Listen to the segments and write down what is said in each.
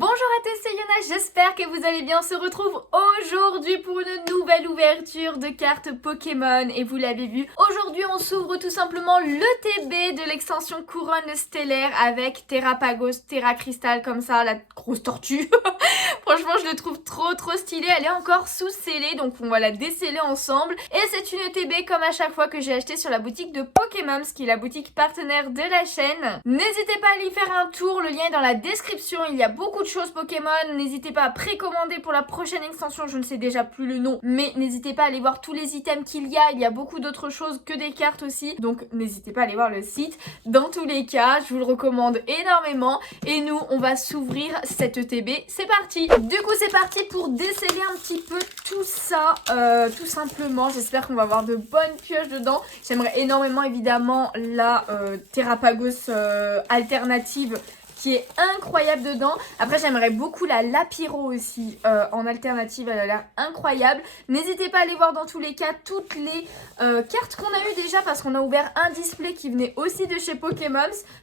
Bonjour à tous, c'est Yona, j'espère que vous allez bien. On se retrouve aujourd'hui pour une nouvelle ouverture de cartes Pokémon et vous l'avez vu, aujourd'hui on s'ouvre tout simplement le TB de l'extension Couronne Stellaire avec Terrapagos, Terra Crystal comme ça, la grosse tortue. Franchement je le trouve trop stylé, elle est encore sous scellée donc on va la déceller ensemble. Et c'est une TB comme à chaque fois que j'ai acheté sur la boutique de Pokémon, qui est la boutique partenaire de la chaîne. N'hésitez pas à aller faire un tour, le lien est dans la description, il y a beaucoup de choses Pokémon. N'hésitez pas à précommander pour la prochaine extension, je ne sais déjà plus le nom, mais n'hésitez pas à aller voir tous les items qu'il y a beaucoup d'autres choses que des cartes aussi, donc n'hésitez pas à aller voir le site. Dans tous les cas, je vous le recommande énormément et nous on va s'ouvrir cette TB, c'est parti. Du coup c'est parti pour déceler un petit peu tout ça, tout simplement. J'espère qu'on va avoir de bonnes pioches dedans. J'aimerais énormément évidemment la Terrapagos alternative qui est incroyable dedans. Après j'aimerais beaucoup la Lapiro aussi en alternative, elle a l'air incroyable. N'hésitez pas à aller voir dans tous les cas toutes les cartes qu'on a eues déjà, parce qu'on a ouvert un display qui venait aussi de chez Pokémon.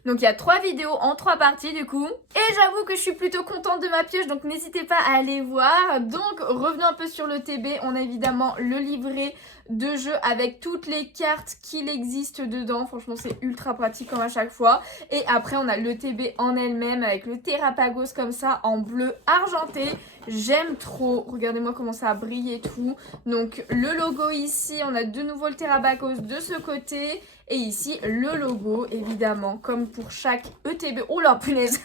Donc il y a 3 vidéos en 3 parties du coup. Et j'avoue que je suis plutôt contente de ma pioche, donc n'hésitez pas à aller voir. Donc revenons un peu sur le TB, on a évidemment le livret de jeu avec toutes les cartes qu'il existe dedans. Franchement c'est ultra pratique comme à chaque fois. Et après on a le TB en elle-même avec le Terrapagos comme ça en bleu argenté. J'aime trop, regardez-moi comment ça a brillé et tout. Donc le logo ici, on a de nouveau le Terrapagos de ce côté. Et ici le logo évidemment comme pour chaque ETB. Oh la punaise.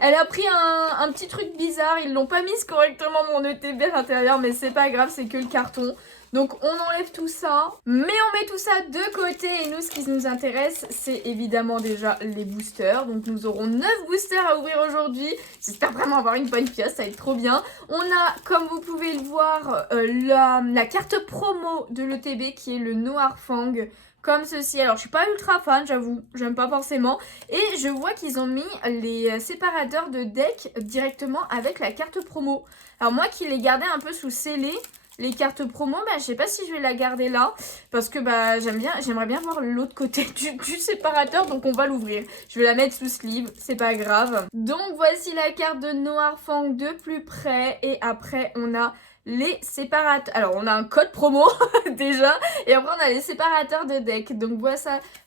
Elle a pris un petit truc bizarre, ils l'ont pas mis correctement mon ETB à l'intérieur, mais c'est pas grave, c'est que le carton. Donc on enlève tout ça, mais on met tout ça de côté et nous ce qui nous intéresse c'est évidemment déjà les boosters. Donc nous aurons 9 boosters à ouvrir aujourd'hui, j'espère vraiment avoir une bonne pièce, ça va être trop bien. On a comme vous pouvez le voir la carte promo de l'ETB qui est le Noir Fang. Comme ceci, alors je suis pas ultra fan j'avoue, j'aime pas forcément. Et je vois qu'ils ont mis les séparateurs de deck directement avec la carte promo. Alors moi qui les gardais un peu sous scellé, les cartes promo, je sais pas si je vais la garder là, parce que j'aimerais bien voir l'autre côté du séparateur, donc on va l'ouvrir. Je vais la mettre sous sleeve, c'est pas grave. Donc voici la carte de Noir Fang de plus près, et après on a les séparateurs. Alors on a un code promo déjà, et après on a les séparateurs de deck. Donc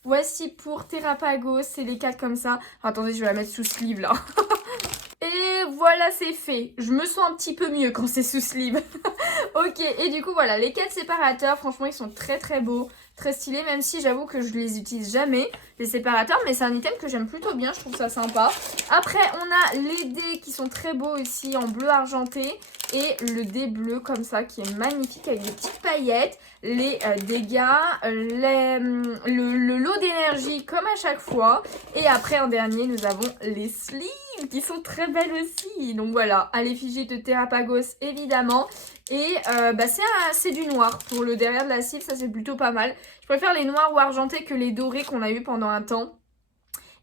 voici pour Terrapagos, c'est les 4 comme ça. Attendez, je vais la mettre sous sleeve là. Et voilà, c'est fait. Je me sens un petit peu mieux quand c'est sous sleeve. Ok, et du coup voilà, les 4 séparateurs, franchement ils sont très beaux, très stylés, même si j'avoue que je les utilise jamais, les séparateurs, mais c'est un item que j'aime plutôt bien, je trouve ça sympa. Après on a les dés qui sont très beaux aussi en bleu argenté, et le dé bleu comme ça qui est magnifique avec des petites paillettes, les dégâts, le lot d'énergie comme à chaque fois. Et après en dernier nous avons les sleeves qui sont très belles aussi. Donc voilà, à l'effigie de Terrapagos évidemment. Et c'est du noir pour le derrière de la sleeve, ça c'est plutôt pas mal. Je préfère les noirs ou argentés que les dorés qu'on a eu pendant un temps.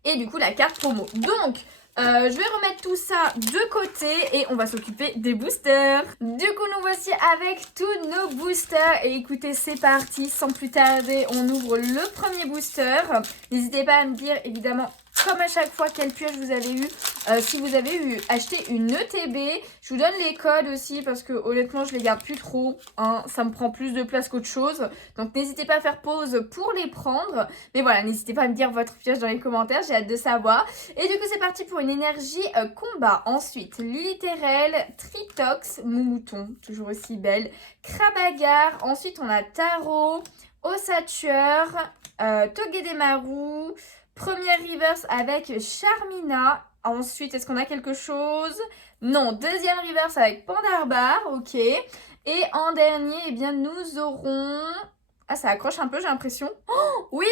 Et du coup la carte promo. Donc je vais remettre tout ça de côté et on va s'occuper des boosters. Du coup nous voici avec tous nos boosters et écoutez c'est parti, sans plus tarder on ouvre le premier booster. N'hésitez pas à me dire évidemment comme à chaque fois quelle pioche vous avez eu, si vous avez acheté une ETB. Je vous donne les codes aussi parce que honnêtement je les garde plus trop, hein, ça me prend plus de place qu'autre chose. Donc n'hésitez pas à faire pause pour les prendre. Mais voilà, n'hésitez pas à me dire votre pioche dans les commentaires, j'ai hâte de savoir. Et du coup c'est parti pour une énergie combat. Ensuite Lilithérel, Tritox, Moumouton, toujours aussi belle, Krabagar. Ensuite on a Taro, Ossature, Togedemaru. Première reverse avec Charmina. Ensuite, est-ce qu'on a quelque chose? Non, deuxième reverse avec Pandarbar, ok. Et en dernier, eh bien, nous aurons... Ah, ça accroche un peu, j'ai l'impression. Oh, oui.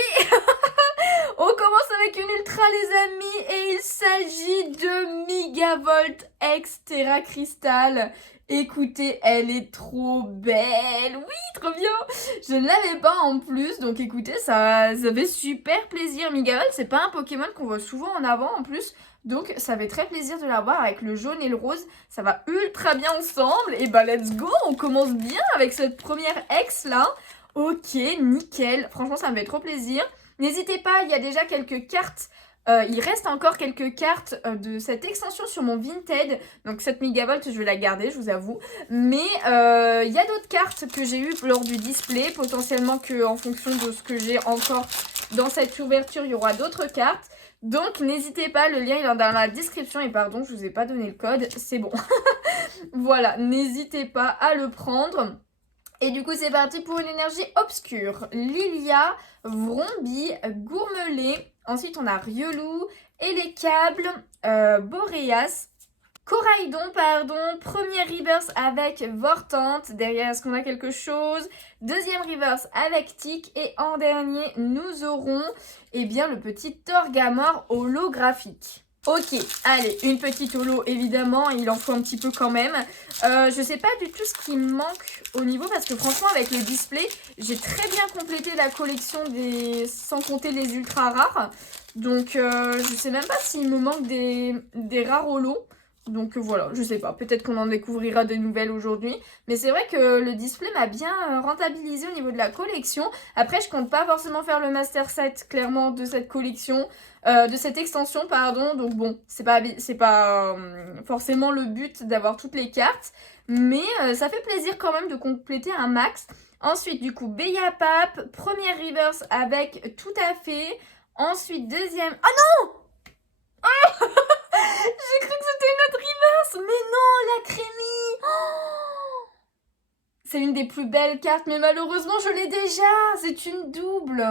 On commence avec une ultra, les amis. Et il s'agit de Megavolt X Terra Crystal. Écoutez, elle est trop belle. Oui, trop bien. Je ne l'avais pas en plus. Donc écoutez, ça fait super plaisir. Megavolt, c'est pas un Pokémon qu'on voit souvent en avant en plus. Donc ça fait très plaisir de l'avoir avec le jaune et le rose. Ça va ultra bien ensemble. Et bah let's go. On commence bien avec cette première X là. Ok, nickel. Franchement, ça me fait trop plaisir. N'hésitez pas, il y a déjà quelques cartes Il reste encore quelques cartes de cette extension sur mon Vinted. Donc cette mégavolt, je vais la garder, je vous avoue. Mais il y a d'autres cartes que j'ai eues lors du display. Potentiellement qu'en fonction de ce que j'ai encore dans cette ouverture, il y aura d'autres cartes. Donc n'hésitez pas, le lien il est dans la description. Et pardon, je vous ai pas donné le code, c'est bon. Voilà, n'hésitez pas à le prendre. Et du coup, c'est parti pour une énergie obscure. Lilia, Vrombi, Gourmelet. Ensuite, on a Riolou, Elécable, Boréas, Coraidon, pardon. Premier reverse avec Vortante. Derrière, est-ce qu'on a quelque chose? Deuxième reverse avec Tic. Et en dernier, nous aurons bien, le petit Torgamor holographique. Ok, allez, une petite holo évidemment, il en faut un petit peu quand même. Je sais pas du tout ce qui me manque au niveau parce que franchement avec le display, j'ai très bien complété la collection sans compter les ultra rares. Donc je sais même pas s'il me manque des rares holos. Donc voilà, je sais pas, peut-être qu'on en découvrira de nouvelles aujourd'hui. Mais c'est vrai que le display m'a bien rentabilisé au niveau de la collection. Après, je compte pas forcément faire le master set clairement de cette collection. De cette extension, pardon. Donc bon, c'est pas forcément le but d'avoir toutes les cartes. Mais ça fait plaisir quand même de compléter un max. Ensuite, du coup, Beyapap, première reverse avec Tout à fait. Ensuite, deuxième... Ah non! J'ai cru que c'était une autre reverse. Mais non, la crémie. Oh, c'est une des plus belles cartes, mais malheureusement, je l'ai déjà. C'est une double.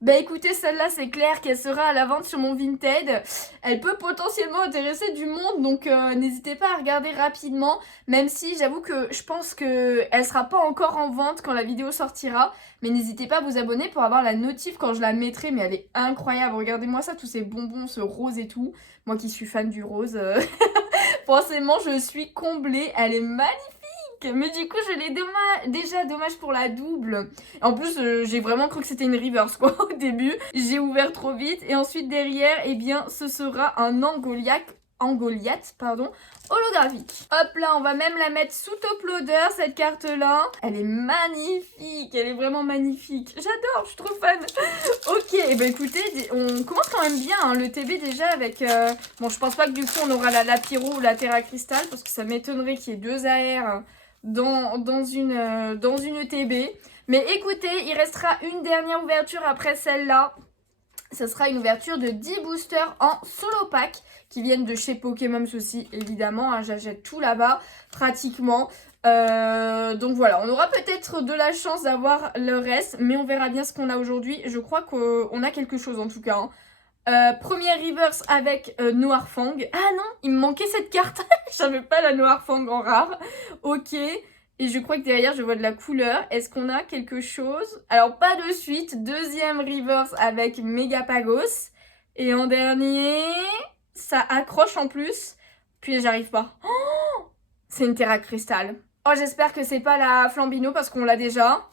Bah écoutez, celle-là, c'est clair qu'elle sera à la vente sur mon Vinted. Elle peut potentiellement intéresser du monde, donc n'hésitez pas à regarder rapidement. Même si j'avoue que je pense qu'elle sera pas encore en vente quand la vidéo sortira. Mais n'hésitez pas à vous abonner pour avoir la notif quand je la mettrai. Mais elle est incroyable, regardez-moi ça, tous ces bonbons, ce rose et tout. Moi qui suis fan du rose, forcément je suis comblée, elle est magnifique. Mais du coup, je l'ai déjà, dommage pour la double. En plus, j'ai vraiment cru que c'était une reverse, quoi, au début. J'ai ouvert trop vite. Et ensuite, derrière, eh bien, ce sera un Angoliath, pardon, holographique. Hop là, on va même la mettre sous top loader, cette carte-là. Elle est magnifique, elle est vraiment magnifique. J'adore, je suis trop fan. Ok, et ben écoutez, on commence quand même bien, hein, le TB déjà avec... Bon, je pense pas que du coup, on aura la Lapiro ou la Terra Crystal, parce que ça m'étonnerait qu'il y ait deux AR dans une ETB. Mais écoutez, il restera une dernière ouverture après celle-là. Ce sera une ouverture de 10 boosters en solo pack qui viennent de chez Pokémon aussi, évidemment. Hein, j'achète tout là-bas, pratiquement. Donc voilà, on aura peut-être de la chance d'avoir le reste, mais on verra bien ce qu'on a aujourd'hui. Je crois qu'on a quelque chose en tout cas. Hein. Première reverse avec Noirfang. Ah non, il me manquait cette carte. J'avais pas la Noirfang en rare. Ok. Et je crois que derrière, je vois de la couleur. Est-ce qu'on a quelque chose? Alors, pas de suite. Deuxième reverse avec Megapagos. Et en dernier, ça accroche en plus. Puis j'arrive pas. Oh, c'est une Terra Crystal. Oh, j'espère que c'est pas la Flambino parce qu'on l'a déjà.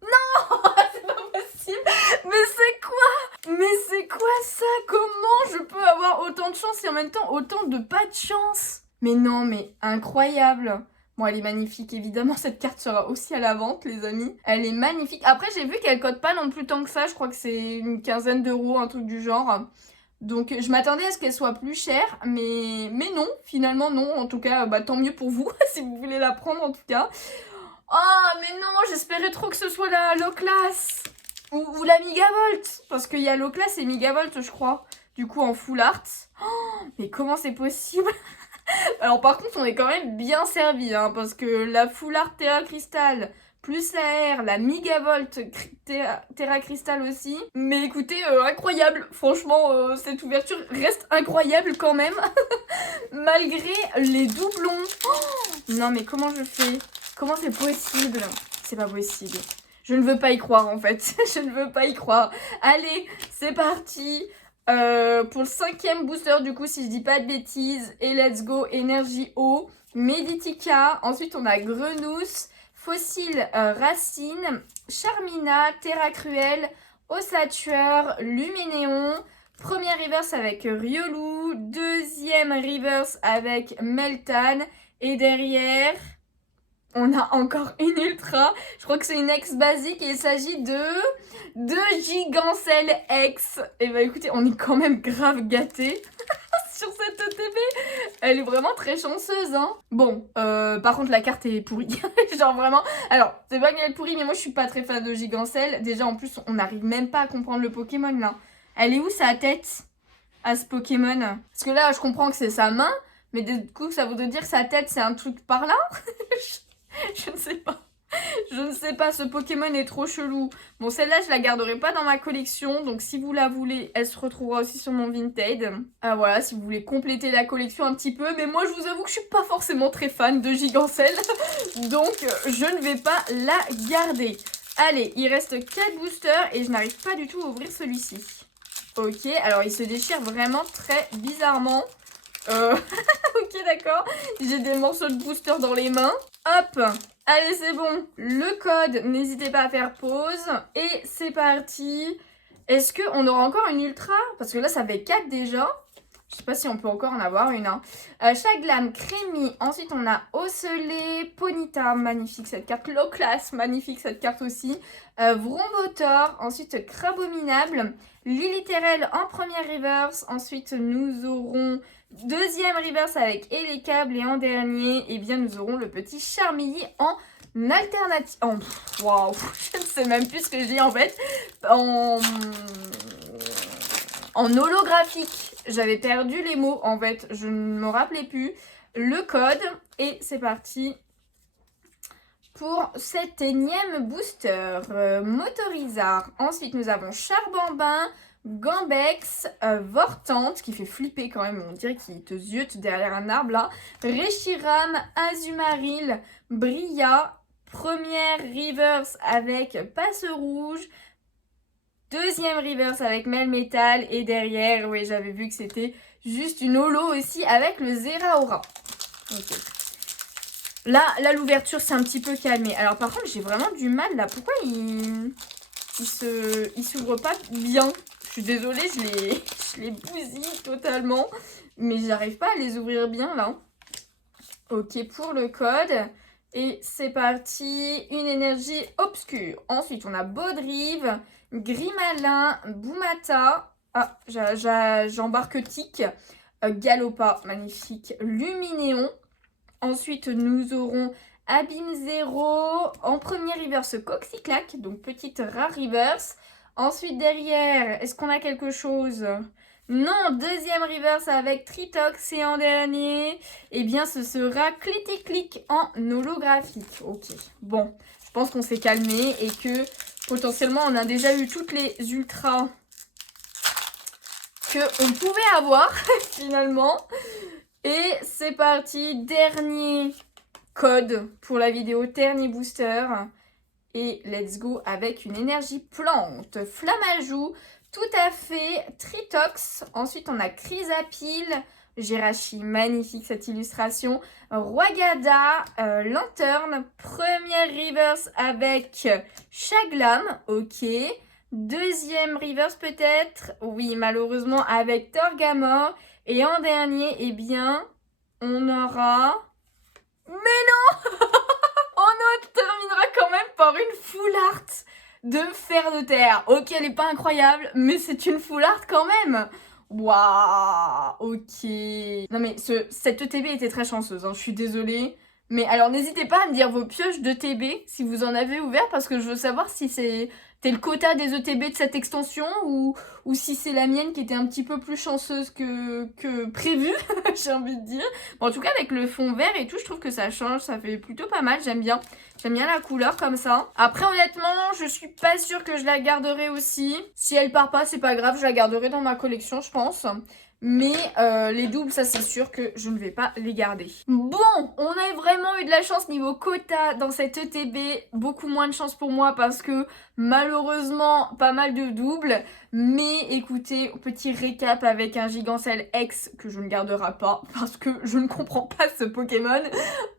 Non, c'est pas possible. Mais c'est quoi? Mais c'est quoi ça? Comment je peux avoir autant de chance et en même temps autant de pas de chance? Mais non, mais incroyable. Bon, elle est magnifique, évidemment, cette carte sera aussi à la vente, les amis. Elle est magnifique. Après, j'ai vu qu'elle cote pas non plus tant que ça. Je crois que c'est une quinzaine d'euros, un truc du genre. Donc, je m'attendais à ce qu'elle soit plus chère, mais non, finalement, non. En tout cas, bah, tant mieux pour vous, si vous voulez la prendre, en tout cas. Oh, mais non, j'espérais trop que ce soit la Loclas. Ou la Megavolt. Parce qu'il y a Loclas et Megavolt, je crois. Du coup, en full art. Oh, mais comment c'est possible? Alors par contre on est quand même bien servi hein, parce que la Full Art Terra Crystal plus la R, la Megavolt Terra Crystal aussi. Mais écoutez, incroyable, franchement cette ouverture reste incroyable quand même. Malgré les doublons. Oh, non mais comment je fais? Comment c'est possible? C'est pas possible. Je ne veux pas y croire en fait. Je ne veux pas y croire. Allez, c'est parti. Pour le 5e booster du coup si je dis pas de bêtises. Et let's go, énergie eau, Meditica. Ensuite on a Grenousse, Fossile Racine, Charmina, Terra Cruelle, Ossatueur, Luminéon. Première reverse avec Riolou, deuxième reverse avec Meltan. Et derrière, on a encore une ultra. Je crois que c'est une ex basique et il s'agit de Gigancelle X. Et bah écoutez, on est quand même grave gâtés sur cette ETB. Elle est vraiment très chanceuse, hein. Bon, par contre la carte est pourrie. Genre vraiment. Alors, c'est pas qu'elle est pourrie, mais moi je suis pas très fan de Gigancelle. Déjà en plus, on n'arrive même pas à comprendre le Pokémon là. Elle est où sa tête à ce Pokémon? Parce que là, je comprends que c'est sa main, mais du coup, ça voudrait dire que sa tête c'est un truc par là. Je ne sais pas. Je ne sais pas, ce Pokémon est trop chelou. Bon, celle-là, je la garderai pas dans ma collection. Donc, si vous la voulez, elle se retrouvera aussi sur mon Vinted. Ah, voilà, si vous voulez compléter la collection un petit peu. Mais moi, je vous avoue que je suis pas forcément très fan de Gigancelle. Donc, je ne vais pas la garder. Allez, il reste 4 boosters et je n'arrive pas du tout à ouvrir celui-ci. Ok, alors il se déchire vraiment très bizarrement. Ok, d'accord. J'ai des morceaux de booster dans les mains. Hop. Allez, c'est bon. Le code, n'hésitez pas à faire pause. Et c'est parti. Est-ce qu'on aura encore une ultra? Parce que là, ça fait 4 déjà. Je sais pas si on peut encore en avoir une. Hein. Chaglam, Crémy. Ensuite, on a Ocellé, Ponyta. Magnifique cette carte. Low Class. Magnifique cette carte aussi. Vrombotor. Ensuite, Crabominable. Liliterel en première reverse. Ensuite, nous aurons deuxième reverse avec Elecable. Et en dernier, eh bien, nous aurons le petit Charmilly en alternative. Oh, waouh, je ne sais même plus ce que je dis en fait. En holographique. J'avais perdu les mots en fait. Je ne me rappelais plus. Le code. Et c'est parti pour cet énième booster. Motorizard. Ensuite, nous avons Charbambin, Gambex, Vortante, qui fait flipper quand même, on dirait qu'il te ziote derrière un arbre là. Reshiram, Azumaril, Bria, première reverse avec Passe Rouge, deuxième reverse avec Melmetal, et derrière, oui, j'avais vu que c'était juste une holo aussi avec le Zeraora. Ok. Là, l'ouverture s'est un petit peu calmée. Alors, par contre, j'ai vraiment du mal, là. Pourquoi il s'ouvre pas bien? Je suis désolée, je les bousille totalement. Mais j'arrive pas à les ouvrir bien, là. Ok, pour le code. Et c'est parti. Une énergie obscure. Ensuite, on a Baudrive, Grimalin, Boumata. Ah, j'embarque Tic. Galopa, magnifique. Luminéon. Ensuite, nous aurons Abîme Zero. En premier reverse, Coxyclac. Donc, petite rare reverse. Ensuite, derrière, est-ce qu'on a quelque chose? Non, deuxième reverse avec Tritox. Et en dernier, eh bien, ce sera Clitic-Clic en holographique. Ok, bon, je pense qu'on s'est calmé et que potentiellement, on a déjà eu toutes les ultras qu'on pouvait avoir, finalement. Et c'est parti, dernier code pour la vidéo, dernier booster. Et let's go avec une énergie plante. Flammajou, tout à fait. Tritox. Ensuite, on a Chrysapile. Jirachi, magnifique cette illustration. Roigada, Lanterne. Première reverse avec Chaglam. Ok. Deuxième reverse peut-être. Oui, malheureusement avec Torgamore. Et en dernier, eh bien, on aura... Mais non. On terminera quand même par une full art de fer de terre. Ok, elle n'est pas incroyable, mais c'est une full art quand même. Waouh, ok. Non mais cette ETB était très chanceuse, hein, je suis désolée. Mais alors n'hésitez pas à me dire vos pioches d'ETB si vous en avez ouvert, parce que je veux savoir si c'était le quota des ETB de cette extension ou si c'est la mienne qui était un petit peu plus chanceuse que prévu, j'ai envie de dire. Bon, en tout cas, avec le fond vert et tout, je trouve que ça change, ça fait plutôt pas mal, j'aime bien. J'aime bien la couleur comme ça. Après, honnêtement, je suis pas sûre que je la garderai aussi. Si elle part pas, c'est pas grave, je la garderai dans ma collection, je pense. Mais les doubles, ça c'est sûr que je ne vais pas les garder. Bon, on a vraiment eu de la chance niveau quota dans cette ETB. Beaucoup moins de chance pour moi parce que malheureusement, pas mal de doubles. Mais écoutez, petit récap avec un Gigancelle X que je ne garderai pas parce que je ne comprends pas ce Pokémon.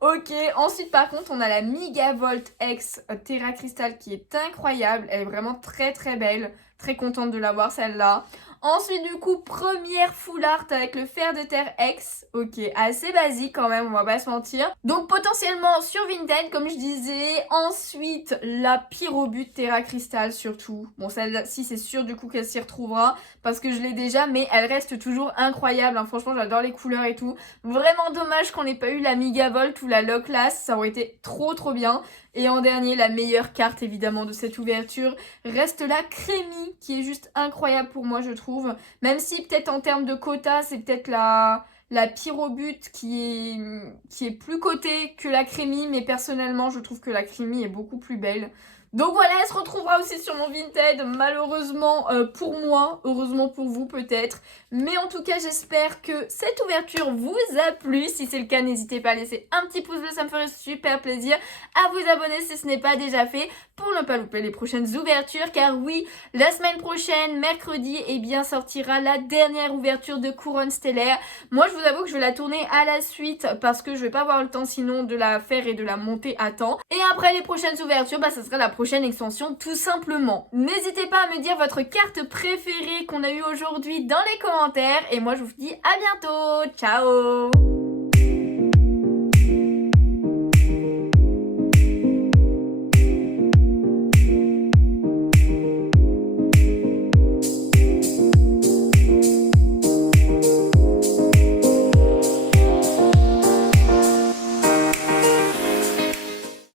Ok, ensuite par contre, on a la Megavolt X Terra Crystal qui est incroyable. Elle est vraiment très très belle. Très contente de l'avoir celle-là. Ensuite du coup, première full art avec le fer de terre X. Ok, assez basique quand même, on va pas se mentir. Donc potentiellement sur Vinted comme je disais. Ensuite la Pyrobut Terra Crystal surtout. Bon celle-ci c'est sûr du coup qu'elle s'y retrouvera parce que je l'ai déjà, mais elle reste toujours incroyable, hein. Franchement j'adore les couleurs et tout. Vraiment dommage qu'on n'ait pas eu la Megavolt ou la Locklast, ça aurait été trop bien. Et en dernier, la meilleure carte évidemment de cette ouverture reste la Crémie, qui est juste incroyable pour moi je trouve. Même si peut-être en termes de quota, c'est peut-être la Pyrobut qui est plus cotée que la Crémie, mais personnellement je trouve que la Crémie est beaucoup plus belle. Donc voilà, elle se retrouvera aussi sur mon Vinted, malheureusement pour moi, heureusement pour vous peut-être. Mais en tout cas, j'espère que cette ouverture vous a plu. Si c'est le cas, n'hésitez pas à laisser un petit pouce bleu, ça me ferait super plaisir. À vous abonner si ce n'est pas déjà fait pour ne pas louper les prochaines ouvertures. Car oui, la semaine prochaine, mercredi, eh bien sortira la dernière ouverture de Couronne Stellaire. Moi, je vous avoue que je vais la tourner à la suite parce que je vais pas avoir le temps sinon de la faire et de la monter à temps. Et après les prochaines ouvertures, bah ça sera la prochaine extension tout simplement. N'hésitez pas à me dire votre carte préférée qu'on a eue aujourd'hui dans les commentaires. Et moi, je vous dis à bientôt. Ciao!